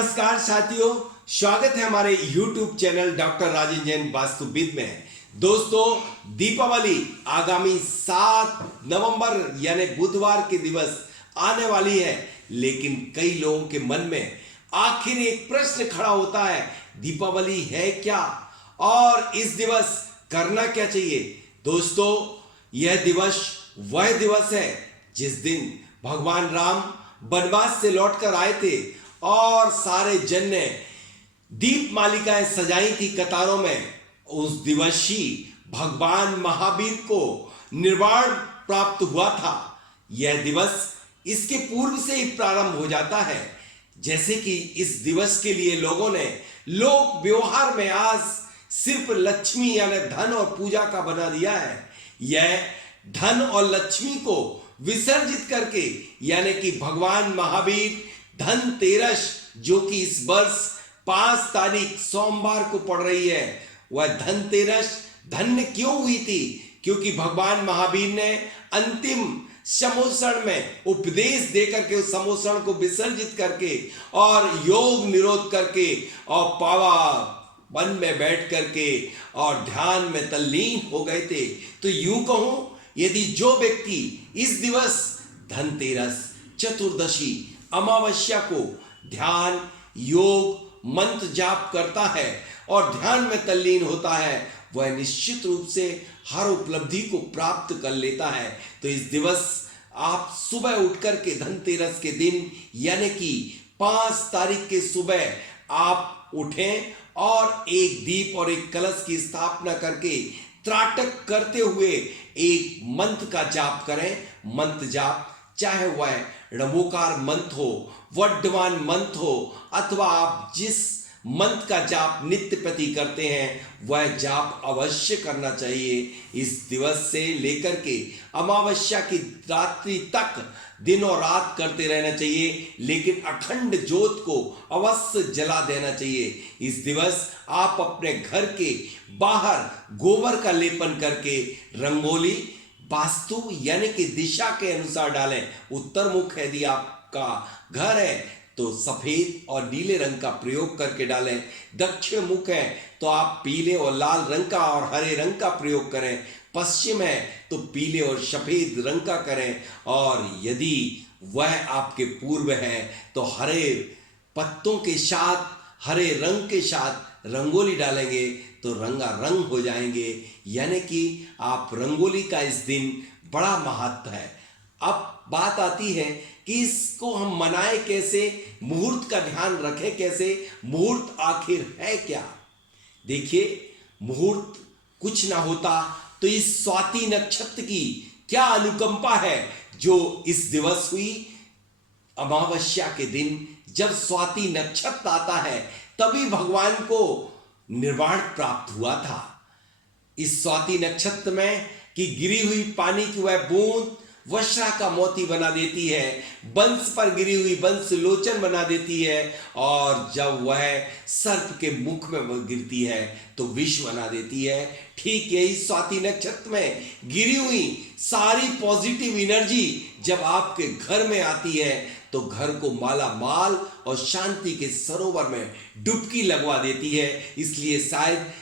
नमस्कार साथियों, स्वागत है हमारे YouTube channel doctor Rajendra Jain वास्तुविद में। दोस्तों, दीपावली आगामी 7 नवंबर यानी बुधवार के दिवस आने वाली है, लेकिन कई लोगों के मन में आखिर एक प्रश्न खड़ा होता है, दीपावली है क्या और इस दिवस करना क्या चाहिए। दोस्तों, यह दिवस वह दिवस है जिस दिन भगवान राम वनवास से लौटकर आए थे और सारे जन ने दीप मालिकाएं सजाई थी कतारों में। उस दिवस ही भगवान महावीर को निर्वाण प्राप्त हुआ था। यह दिवस इसके पूर्व से ही प्रारंभ हो जाता है। जैसे कि इस दिवस के लिए लोगों ने लोक व्यवहार में आज सिर्फ लक्ष्मी यानी धन और पूजा का बना दिया है। यह धन और लक्ष्मी को विसर्जित करके यानी कि भगवान महावीर धनतेरस, जो कि इस वर्ष 5 तारीख सोमवार को पड़ रही है, वह धनतेरस धन्य क्यों हुई थी? क्योंकि भगवान महावीर ने अंतिम समोषण में उपदेश देकर के उस समोषण को विसर्जित करके और योग निरोध करके और पावा वन में बैठ करके और ध्यान में तल्लीन हो गए थे। तो यूं कहूं, यदि जो व्यक्ति इस दिवस धनतेरस, चतुर्दशी, अमावस्या को ध्यान, योग, मंत्र जाप करता है और ध्यान में तल्लीन होता है, वह निश्चित रूप से हर उपलब्धि को प्राप्त कर लेता है। तो इस दिवस आप सुबह उठकर के धनतेरस के दिन यानी कि 5 तारीख के सुबह आप उठें और एक दीप और एक कलश की स्थापना करके त्राटक करते हुए एक मंत्र का जाप करें। मंत्र जाप चाहे वह णमोकार मंत्र हो, वड्डवान मंत्र हो, अथवा आप जिस मंत्र का जाप नित्य प्रति करते हैं वह जाप अवश्य करना चाहिए। इस दिवस से लेकर के अमावस्या की रात्रि तक दिन और रात करते रहना चाहिए, लेकिन अखंड ज्योत को अवश्य जला देना चाहिए। इस दिवस आप अपने घर के बाहर गोबर का लेपन करके रंगोली वास्तु यानी कि दिशा के अनुसार डालें। उत्तर मुख यदि आपका घर है तो सफेद और नीले रंग का प्रयोग करके डालें। दक्षिण मुख है तो आप पीले और लाल रंग का और हरे रंग का प्रयोग करें। पश्चिम है तो पीले और सफेद रंग का करें। और यदि वह आपके पूर्व है तो हरे पत्तों के साथ, हरे रंग के साथ रंगोली डालेंगे तो रंगारंग हो जाएंगे। यानी कि आप रंगोली का इस दिन बड़ा महत्व है। अब बात आती है कि इसको हम मनाएं कैसे, मुहूर्त का ध्यान रखें कैसे, मुहूर्त आखिर है क्या। देखिए, मुहूर्त कुछ ना होता तो इस स्वाति नक्षत्र की क्या अनुकंपा है जो इस दिवस हुई। अमावस्या के दिन जब स्वाति नक्षत्र आता है तभी भगवान को निर्वाण प्राप्त हुआ था। इस स्वाति नक्षत्र में कि गिरी हुई पानी की वह बूंद वर्षा का मोती बना देती है, बंस पर गिरी हुई बंस लोचन बना देती है, और जब वह सर्प के मुख में गिरती है तो विष बना देती है। ठीक यही स्वाति नक्षत्र में गिरी हुई सारी पॉजिटिव एनर्जी जब आपके घर में आती है तो घर को माला माल और शांति के सरोवर में डुबकी लगवा देती है। इसलिए शायद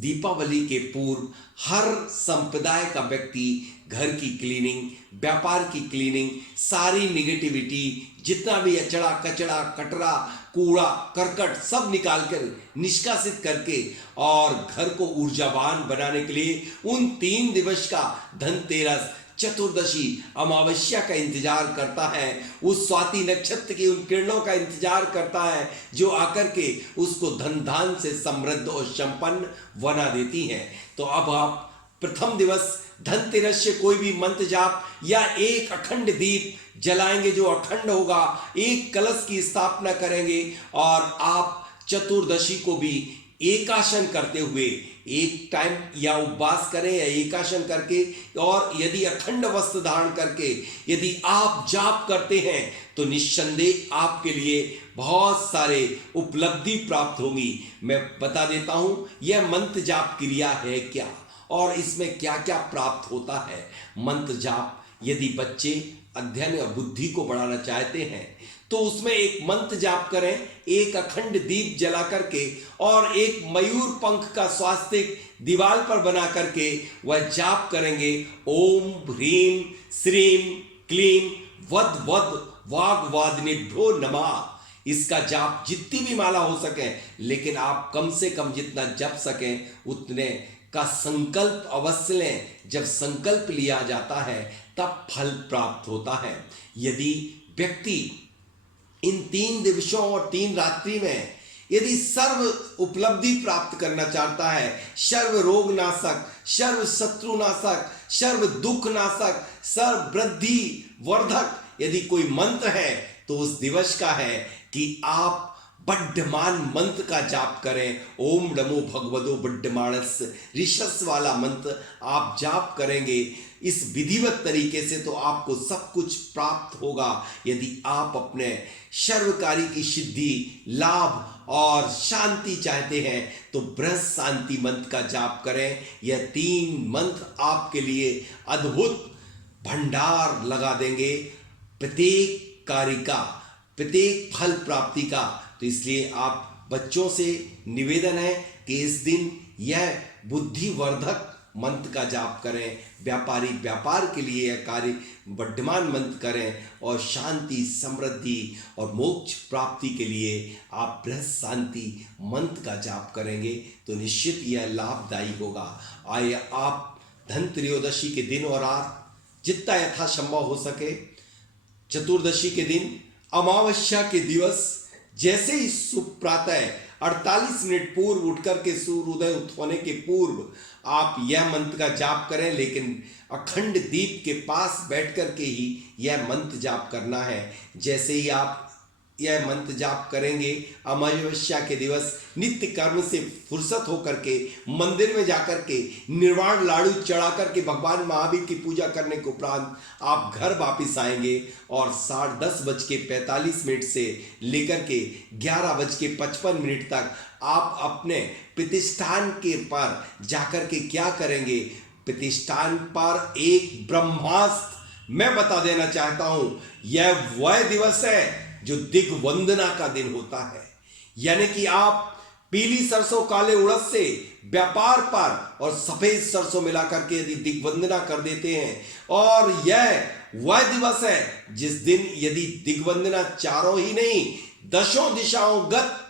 दीपावली के पूर्व हर संप्रदाय का व्यक्ति घर की क्लीनिंग, व्यापार की क्लीनिंग, सारी निगेटिविटी, जितना भी अचड़ा कचड़ा कटरा कूड़ा करकट सब निकाल कर निष्कासित करके और घर को ऊर्जावान बनाने के लिए उन 3 दिवस का धनतेरस, चतुर्दशी, अमावस्या का इंतजार करता है। उस स्वाति नक्षत्र की उन किरणों का इंतजार करता है जो आकर के उसको धन धान से समृद्ध और संपन्न बना देती हैं। तो अब आप प्रथम दिवस धनतेरस से कोई भी मंत्र जाप या एक अखंड दीप जलाएंगे जो अखंड होगा, एक कलश की स्थापना करेंगे और आप चतुर्दशी को भी एकासन करते हुए एक टाइम या उपवास करें या एकासन करके, और यदि अखंड वस्त्र धारण करके यदि आप जाप करते हैं तो निस्संदेह आपके लिए बहुत सारे उपलब्धि प्राप्त होगी। मैं बता देता हूं यह मंत्र जाप क्रिया है क्या और इसमें क्या क्या प्राप्त होता है। मंत्र जाप यदि बच्चे अध्ययन और बुद्धि को बढ़ाना चाहते हैं तो उसमें एक मंत्र जाप करें, एक अखंड दीप जला करके और एक मयूर पंख का स्वास्तिक दीवार पर बना करके वह जाप करेंगे। ओम ह्रीम श्रीम क्लीम वद वद वाग्वादिनेभ्यो नमः। इसका जाप जितनी भी माला हो सके, लेकिन आप कम से कम जितना जप सकें उतने का संकल्प अवश्य लें। जब संकल्प लिया जाता है तब फल प्राप्त होता है। यदि व्यक्ति इन 3 दिवसों और 3 रात्रि में यदि सर्व उपलब्धि प्राप्त करना चाहता है, सर्व रोग नाशक, सर्व शत्रु नाशक, सर्व दुख नाशक, सर्व वृद्धि वर्धक यदि कोई मंत्र है तो उस दिवस का है कि आप बड्ढमान मंत्र का जाप करें। ओम नमो भगवतो बड्ढमाणस ऋषस वाला मंत्र आप जाप करेंगे इस विधिवत तरीके से तो आपको सब कुछ प्राप्त होगा। यदि आप अपने सर्वकारी की सिद्धि, लाभ और शांति चाहते हैं तो बृहस्पति शांति मंत्र का जाप करें। यह 3 मंत्र आपके लिए अद्भुत भंडार लगा देंगे प्रत्येक कार्य का, प्रत्येक फल प्राप्ति का। तो इसलिए आप बच्चों से निवेदन है कि इस दिन यह बुद्धिवर्धक मंत्र का जाप करें। व्यापारी व्यापार के लिए यह कार्य वर्धमान मंत्र करें और शांति, समृद्धि और मोक्ष प्राप्ति के लिए आप बृहस्पति शांति मंत्र का जाप करेंगे तो निश्चित यह लाभदायी होगा। आइए आप धन त्रयोदशी के दिन और रात जितना यथासंभव हो सके, चतुर्दशी के दिन, अमावस्या के दिवस जैसे ही सुप्रातः 48 मिनट पूर्व उठ करके सूर्योदय होने के पूर्व आप यह मंत्र का जाप करें, लेकिन अखंड दीप के पास बैठ करके ही यह मंत्र जाप करना है। जैसे ही आप यह मंत्र जाप करेंगे, अमावस्या के दिवस नित्य कर्म से फुर्सत होकर के मंदिर में जाकर के निर्वाण लाडू चढ़ा करके भगवान महावीर की पूजा करने के उपरांत आप घर वापिस आएंगे और 10:45 से लेकर के 11:55 तक आप अपने प्रतिष्ठान के पर जाकर के क्या करेंगे, प्रतिष्ठान पर एक ब्रह्मास्त्र मैं बता देना चाहता हूं। यह वह दिवस है जो दिग्वंदना का दिन होता है, यानी कि आप पीली सरसों काले उड़द से व्यापार पर और सफेद सरसों मिलाकर के यदि दिग्वंदना कर देते हैं, और यह वह दिवस है जिस दिन यदि दिग्वंदना चारों ही नहीं 10 दिशाओं गत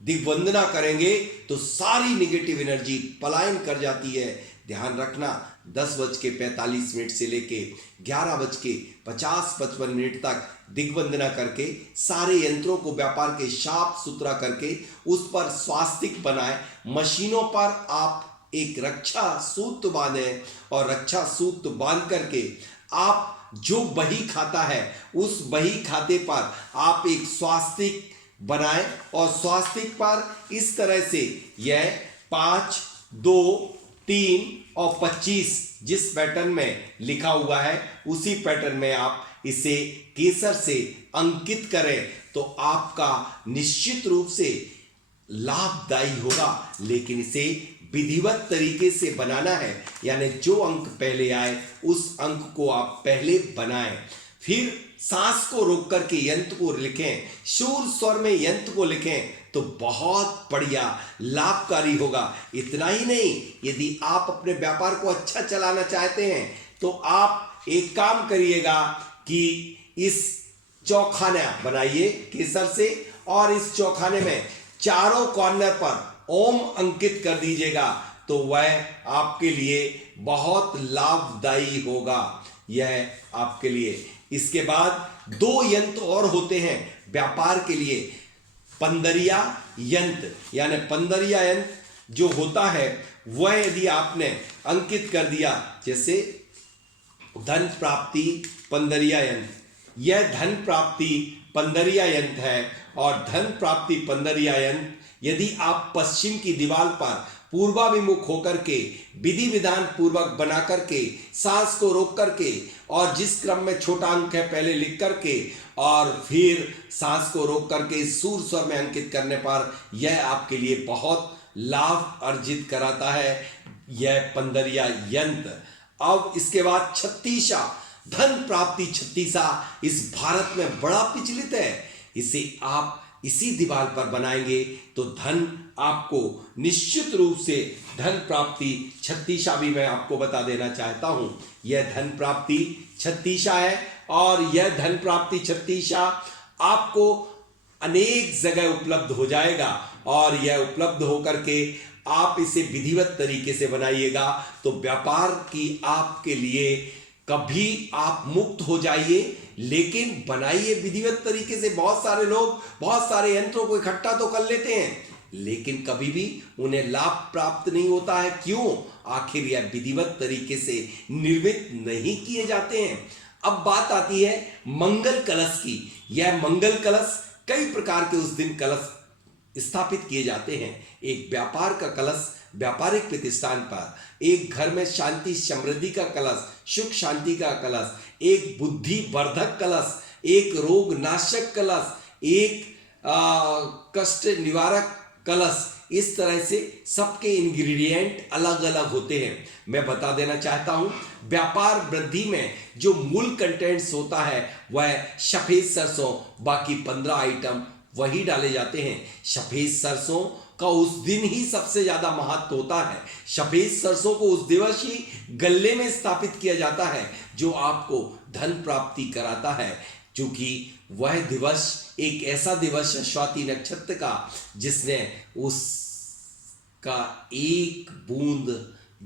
दिग्वंदना करेंगे तो सारी निगेटिव एनर्जी पलायन कर जाती है। ध्यान रखना 10:45 से लेके 11:50-55 तक दिग्वंदना करके सारे यंत्रों को व्यापार के साफ सुथरा करके उस पर स्वास्तिक बनाए। मशीनों पर आप एक रक्षा सूत्र बांधे और रक्षा सूत्र बांध करके आप जो बही खाता है उस बही खाते पर आप एक स्वास्तिक बनाएं और स्वास्तिक पर इस तरह से यह 5, 2, 3 और 25 जिस पैटर्न में लिखा हुआ है उसी पैटर्न में आप इसे केसर से अंकित करें तो आपका निश्चित रूप से लाभदायी होगा। लेकिन इसे विधिवत तरीके से बनाना है, यानी जो अंक पहले आए उस अंक को आप पहले बनाएं। फिर सांस को रोक करके यंत्र को लिखें, शूर स्वर में यंत्र को लिखें तो बहुत बढ़िया लाभकारी होगा। इतना ही नहीं, यदि आप अपने व्यापार को अच्छा चलाना चाहते हैं तो आप एक काम करिएगा कि इस चौखाना बनाइए केसर से और इस चौखाने में चारों कॉर्नर पर ओम अंकित कर दीजिएगा तो वह आपके लिए बहुत लाभदायी होगा। यह आपके लिए। इसके बाद 2 यंत्र और होते हैं व्यापार के लिए। पंदरिया यंत्र, यानी पंदरिया यंत्र जो होता है वह यदि आपने अंकित कर दिया, जैसे धन प्राप्ति पंदरिया यंत्र, यह धन प्राप्ति पंदरिया यंत्र है। और धन प्राप्ति पंदरिया यंत्र यदि आप पश्चिम की दीवार पर पूर्वाभिमुख होकर के विधि विधान पूर्वक बना करके सांस को रोक करके और जिस क्रम में छोटा अंक है पहले लिख करके और फिर सांस को रोक करके सूर स्वर में अंकित करने पर यह आपके लिए बहुत लाभ अर्जित कराता है, यह पंदरिया यंत्र। अब इसके बाद 36 धन प्राप्ति छत्तीसा इस भारत में बड़ा प्रचलित है। इसे आप इसी दीवार पर बनाएंगे तो धन आपको निश्चित रूप से धन प्राप्ति छत्तीसा भी मैं आपको बता देना चाहता हूं। यह धन प्राप्ति छत्तीसा है और यह धन प्राप्ति छत्तीसा आपको अनेक जगह उपलब्ध हो जाएगा और यह उपलब्ध होकर के आप इसे विधिवत तरीके से बनाइएगा तो व्यापार की आपके लिए कभी आप मुक्त हो जाइए। लेकिन बनाइए विधिवत तरीके से। बहुत सारे लोग बहुत सारे यंत्रों को इकट्ठा तो कर लेते हैं लेकिन कभी भी उन्हें लाभ प्राप्त नहीं होता है। क्यों? आखिर यह विधिवत तरीके से निर्मित नहीं किए जाते हैं। अब बात आती है मंगल कलश की। यह मंगल कलश कई प्रकार के उस दिन कलश स्थापित किए जाते हैं। एक व्यापार का कलश व्यापारिक प्रतिष्ठान पर, एक घर में शांति समृद्धि का कलश, सुख शांति का कलश, एक बुद्धि वर्धक कलश, एक रोग नाशक कलश, एक कष्ट निवारक कलश। इस तरह से सबके इंग्रेडिएंट अलग अलग होते हैं। मैं बता देना चाहता हूं व्यापार वृद्धि में जो मूल कंटेंट्स होता है वह सफेद सरसों, बाकी 15 आइटम वही डाले जाते हैं। सफेद सरसों का उस दिन ही सबसे ज्यादा महत्व होता है। सफेद सरसों को उस दिवस ही गले में स्थापित किया जाता है जो आपको धन प्राप्ति कराता है। क्योंकि वह दिवस एक ऐसा दिवस है स्वाति नक्षत्र का जिसने उसका एक बूंद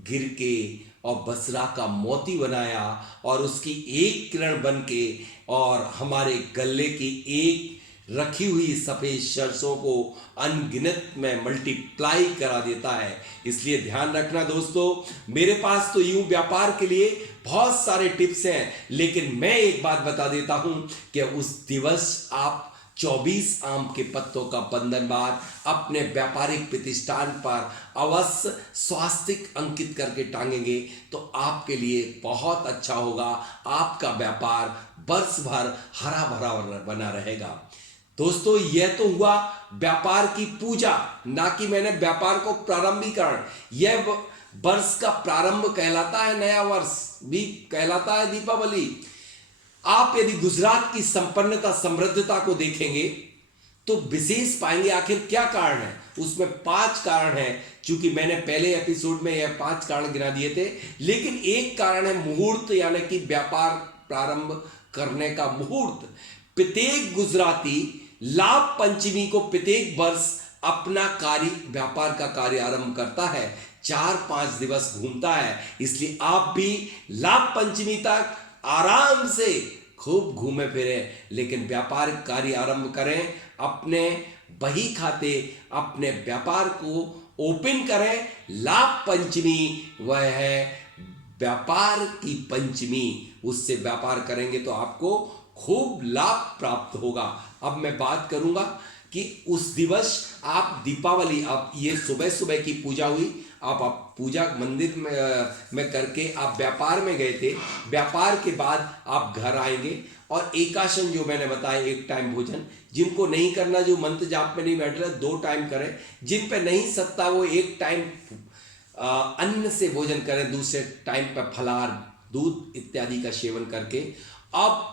गिर के और बसरा का मोती बनाया और उसकी एक किरण बन के और हमारे गले की एक रखी हुई सफेद सरसों को अनगिनत में मल्टीप्लाई करा देता है। इसलिए ध्यान रखना दोस्तों, मेरे पास तो यूं व्यापार के लिए बहुत सारे टिप्स हैं लेकिन मैं एक बात बता देता हूं कि उस दिवस आप 24 आम के पत्तों का बंधनवार अपने व्यापारिक प्रतिष्ठान पर अवश्य स्वास्तिक अंकित करके टांगेंगे तो आपके लिए बहुत अच्छा होगा। आपका व्यापार वर्ष भर हरा भरा बना रहेगा। दोस्तों यह तो हुआ व्यापार की पूजा, ना कि मैंने व्यापार को प्रारंभीकरण। यह वर्ष का प्रारंभ कहलाता है, नया वर्ष भी कहलाता है दीपावली। आप यदि गुजरात की संपन्नता समृद्धता को देखेंगे तो विशेष पाएंगे। आखिर क्या कारण है? उसमें 5 कारण हैं। चूंकि मैंने पहले एपिसोड में यह 5 कारण गिना दिए थे, लेकिन एक कारण है मुहूर्त, यानी कि व्यापार प्रारंभ करने का मुहूर्त। प्रत्येक गुजराती लाभ पंचमी को प्रत्येक वर्ष अपना कार्य व्यापार का कार्य आरंभ करता है। 4-5 दिवस घूमता है। इसलिए आप भी लाभ पंचमी तक आराम से खूब घूमे फिरे लेकिन व्यापार कार्य आरंभ करें। अपने बही खाते अपने व्यापार को ओपन करें। लाभ पंचमी वह है व्यापार की पंचमी, उससे व्यापार करेंगे तो आपको खूब लाभ प्राप्त होगा। अब मैं बात करूंगा कि उस दिवस आप दीपावली, आप ये सुबह सुबह की पूजा हुई, आप पूजा मंदिर में करके आप व्यापार में गए थे। व्यापार के बाद आप घर आएंगे और एकासन जो मैंने बताया, एक टाइम भोजन, जिनको नहीं करना, जो मंत्र जाप में नहीं बैठ रहे 2 टाइम करें, जिन पे नहीं सकता वो 1 टाइम अन्न से भोजन करें, दूसरे टाइम पर फलाहार दूध इत्यादि का सेवन करके। अब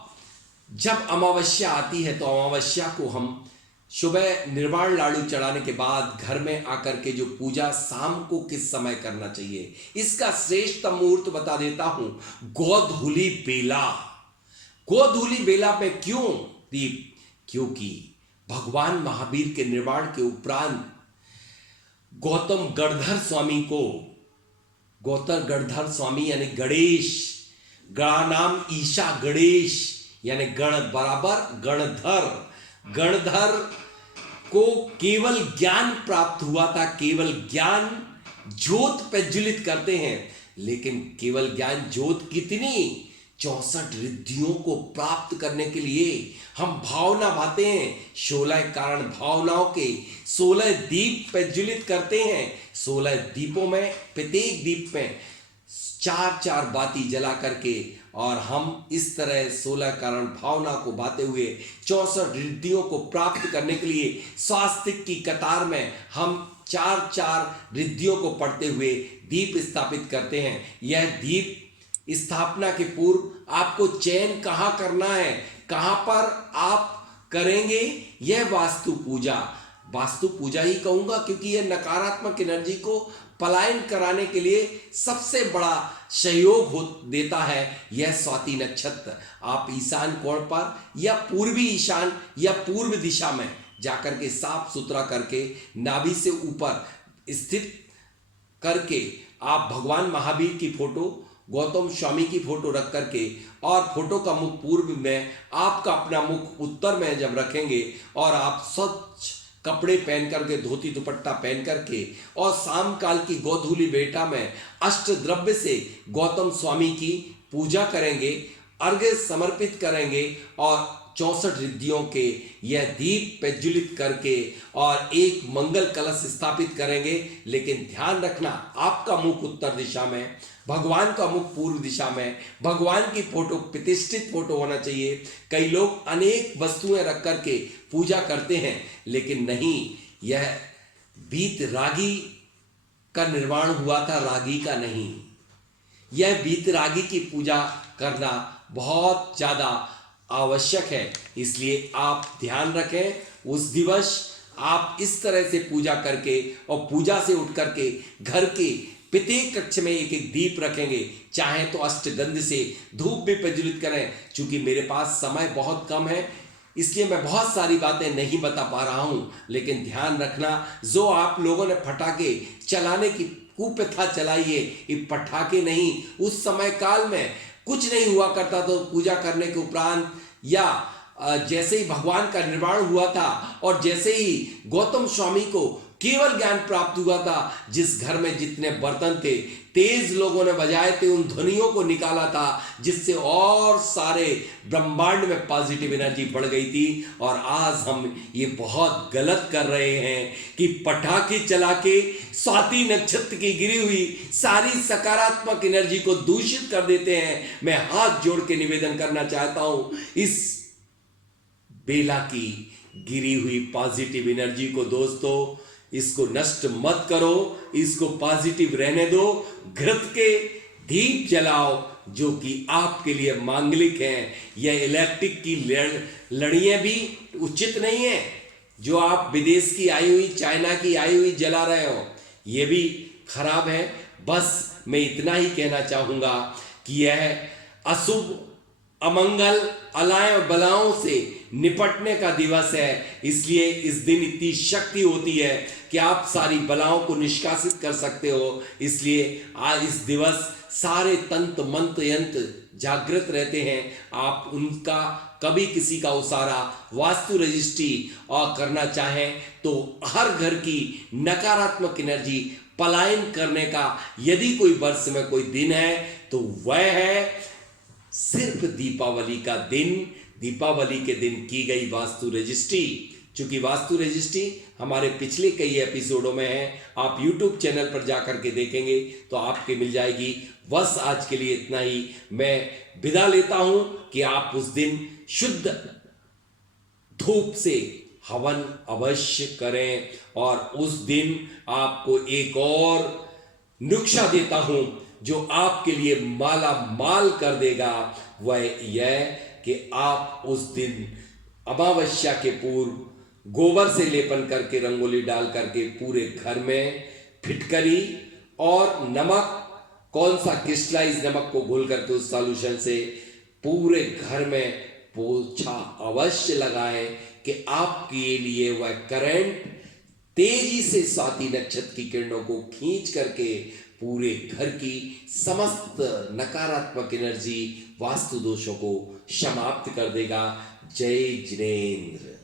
जब अमावस्या आती है तो अमावस्या को हम सुबह निर्वाण लाडू चढ़ाने के बाद घर में आकर के जो पूजा शाम को किस समय करना चाहिए, इसका श्रेष्ठ मुहूर्त बता देता हूं। गोधूली बेला। गोधूली बेला पे क्यों दीप? क्योंकि भगवान महावीर के निर्वाण के उपरांत गौतम गणधर स्वामी को, गौतम गणधर स्वामी यानी गणेश, गणा नाम ईशा गणेश यानी गण बराबर गणधर, गणधर को केवल ज्ञान प्राप्त हुआ था। केवल ज्ञान ज्योत प्रज्वलित करते हैं, लेकिन केवल ज्ञान ज्योत कितनी? 64 रिद्धियों को प्राप्त करने के लिए हम भावना भाते हैं। 16 कारण भावनाओं के 16 दीप प्रज्वलित करते हैं। 16 दीपों में प्रत्येक दीप में 4-4 बाती जला करके और हम इस तरह 16 कारण भावना को बाते हुए 64 रिद्धियों को प्राप्त करने के लिए स्वास्तिक की कतार में हम 4-4 रिद्धियों को पढ़ते हुए दीप स्थापित करते हैं। यह दीप स्थापना के पूर्व आपको चयन कहाँ करना है, कहाँ पर आप करेंगे, यह वास्तु पूजा ही कहूंगा, क्योंकि यह नकारात्मक एनर्जी को पलायन कराने के लिए सबसे बड़ा सहयोग देता है यह स्वाति नक्षत्र। आप ईशान कोण पर या पूर्वी ईशान या पूर्व दिशा में जाकर के साफ सुथरा करके नाभि से ऊपर स्थित करके आप भगवान महावीर की फोटो, गौतम स्वामी की फोटो रख करके और फोटो का मुख पूर्व में, आपका अपना मुख उत्तर में जब रखेंगे और आप स्वच्छ कपड़े पहन करके, धोती दुपट्टा पहन करके और शाम काल की गोधूली बेटा में अष्ट द्रव्य से गौतम स्वामी की पूजा करेंगे, अर्घ्य समर्पित करेंगे और 64 रिद्धियों के यह दीप प्रज्वलित करके और एक मंगल कलश स्थापित करेंगे। लेकिन ध्यान रखना, आपका मुख उत्तर दिशा में, भगवान का मुख पूर्व दिशा में, भगवान की फोटो प्रतिष्ठित फोटो होना चाहिए। कई लोग अनेक वस्तुएं रख करके पूजा करते हैं, लेकिन नहीं, यह बीत रागी का निर्माण हुआ था, रागी का नहीं। यह बीत रागी की पूजा करना बहुत ज्यादा आवश्यक है, इसलिए आप ध्यान रखें। उस दिवस आप इस तरह से पूजा करके और पूजा से उठ करके घर के प्रत्येक कक्ष में एक एक दीप रखेंगे, चाहे तो अष्टगंध से धूप भी प्रज्वलित करें। चूंकि मेरे पास समय बहुत कम है, इसलिए मैं बहुत सारी बातें नहीं बता पा रहा हूं, लेकिन ध्यान रखना, जो आप लोगों ने पटाखे चलाने की कुप्रथा चलाई है, ये पटाखे नहीं, उस समय काल में कुछ नहीं हुआ करता, तो पूजा करने के उपरांत या जैसे ही भगवान का निर्माण हुआ था और जैसे ही गौतम स्वामी को केवल ज्ञान प्राप्त हुआ था, जिस घर में जितने बर्तन थे, तेज लोगों ने बजाए थे, उन ध्वनियों को निकाला था, जिससे और सारे ब्रह्मांड में पॉजिटिव एनर्जी बढ़ गई थी। और आज हम ये बहुत गलत कर रहे हैं कि पटाखे चला के स्वाति नक्षत्र की गिरी हुई सारी सकारात्मक एनर्जी को दूषित कर देते हैं। मैं हाथ जोड़ के निवेदन करना चाहता हूं, इस बेला की गिरी हुई पॉजिटिव एनर्जी को दोस्तों, इसको नष्ट मत करो, इसको पॉजिटिव रहने दो। घृत के दीप जलाओ जो कि आपके लिए मांगलिक हैं। यह इलेक्ट्रिक की लड़ियां भी उचित नहीं है, जो आप विदेश की आई हुई, चाइना की आई हुई जला रहे हो, यह भी खराब है। बस मैं इतना ही कहना चाहूंगा कि यह अशुभ, अमंगल, अलाय बलाओं से निपटने का दिवस है, इसलिए इस दिन इतनी शक्ति होती है कि आप सारी बलाओं को निष्कासित कर सकते हो। इसलिए आज इस दिवस सारे तंत्र मंत्र यंत्र जागृत रहते हैं। आप उनका कभी किसी का उसारा वास्तु रजिस्ट्री और करना चाहें तो हर घर की नकारात्मक एनर्जी पलायन करने का यदि कोई वर्ष में कोई दिन है तो वह है सिर्फ दीपावली का दिन। दीपावली के दिन की गई वास्तु रजिस्ट्री, चूंकि वास्तु रजिस्ट्री हमारे पिछले कई एपिसोडों में है, आप YouTube चैनल पर जाकर के देखेंगे तो आपके मिल जाएगी। बस आज के लिए इतना ही, मैं विदा लेता हूं कि आप उस दिन शुद्ध धूप से हवन अवश्य करें। और उस दिन आपको एक और नुस्खा देता हूं जो आपके लिए माला माल कर देगा। वह यह कि आप उस दिन अमावस्या के पूर्व गोबर से लेपन करके, रंगोली डाल करके पूरे घर में फिटकरी और नमक, कौन सा क्रिस्टलाइज नमक को घोल करके उस सॉल्यूशन से पूरे घर में पोछा अवश्य लगाएं कि आपके लिए वह करंट तेजी से स्वाति नक्षत्र की किरणों को खींच करके पूरे घर की समस्त नकारात्मक एनर्जी, वास्तु दोषों को समाप्त कर देगा। जय जिनेंद्र।